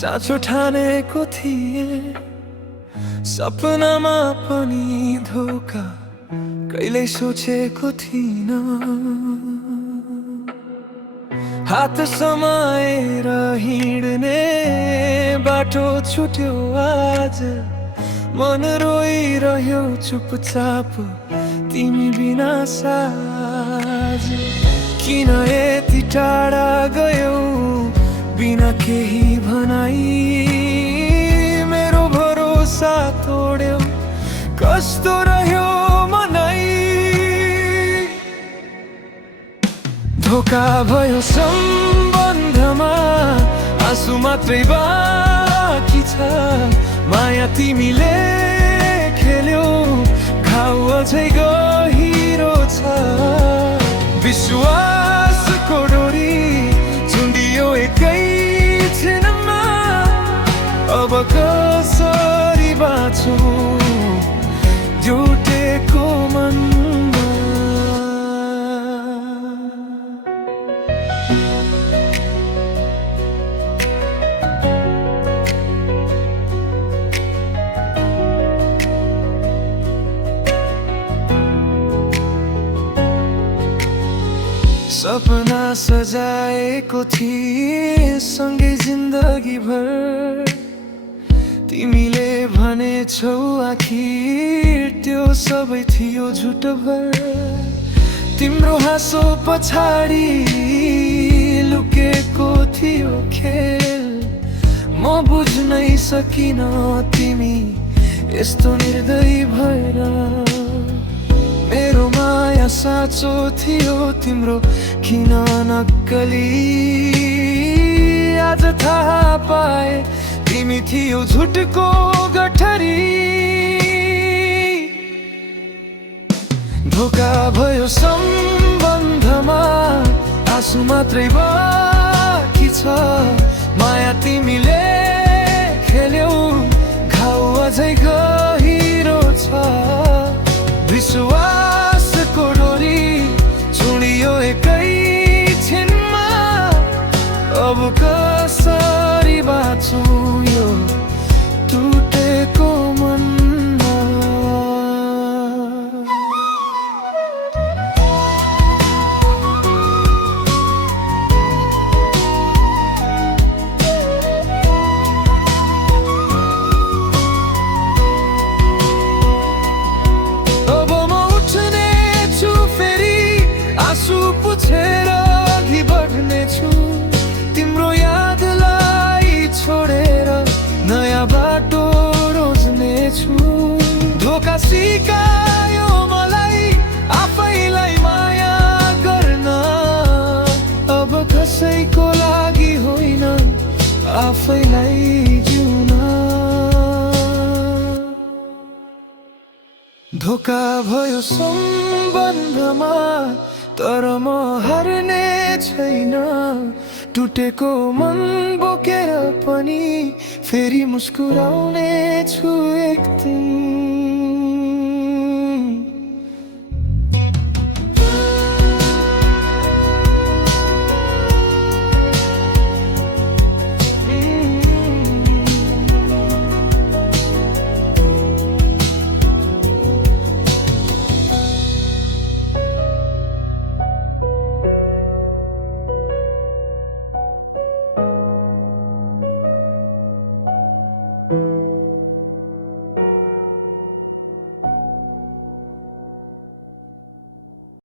साँचो ठानेको थिएँ सपनामा पनि धोका कहिल्यै सोचेको थिइनँ। हात समाएर हिँड्ने बाटो छुट्यो आज, मन रोइरह्यो चुपचाप तिमी बिना साँझ। किन यति टाढा गयौ बिना केही भनाई, मेरो भरोसा तोड्यौ कस्तो रह्यो मनाई। धोका भयो सम्बन्धमा आँसु मात्रै बाँकी छ, माया तिमीले खेल्यौ घाउ अझै गहिरो छ। विश्वासको डोरी झुन्डियो एकै क्षणमा, अब कसरी बाँचौँ जुटेको मनमा। सपना सजाएको थिए सँगै जिन्दगी भर, तिमीले भनेछौ आखिर त्यो सबै थियो झुट भर। तिम्रो हाँसो पछाडि लुकेको थियो खेल, म बुझ्नै सकिन तिमी यस्तो निर्दयी भएर। मेरो माया साँचो थियो तिम्रो किन नक्कली, आज थाहा पाए तिमी थियो झुटको गठरी। धोका भयो सम्बन्धमा आँसु मात्रै बाँकी छ, माया तिमीले खेल्यौ घाउ अझै गहिरो छ। विश्वासको डोरी छुडियो एकै क्षणमा, अब कसरी बाँचौँ यो टुटेको मनमा। अब म उठ्ने छु फेरि आँसु पुछेर अघि बढ्नेछु, तिम्रो यादलाई छोडेर नयाँ बाटो रोज्नेछु। धोका सिकायो मलाई आफैलाई माया गर्न, अब कसैको लागि होइन आफैलाई जिउन। धोका भयो सम्बन्धमा तर म हार्ने छैन, टुटेको मन बोकेर पनि फेरि मुस्कुराउने छु एक दिन।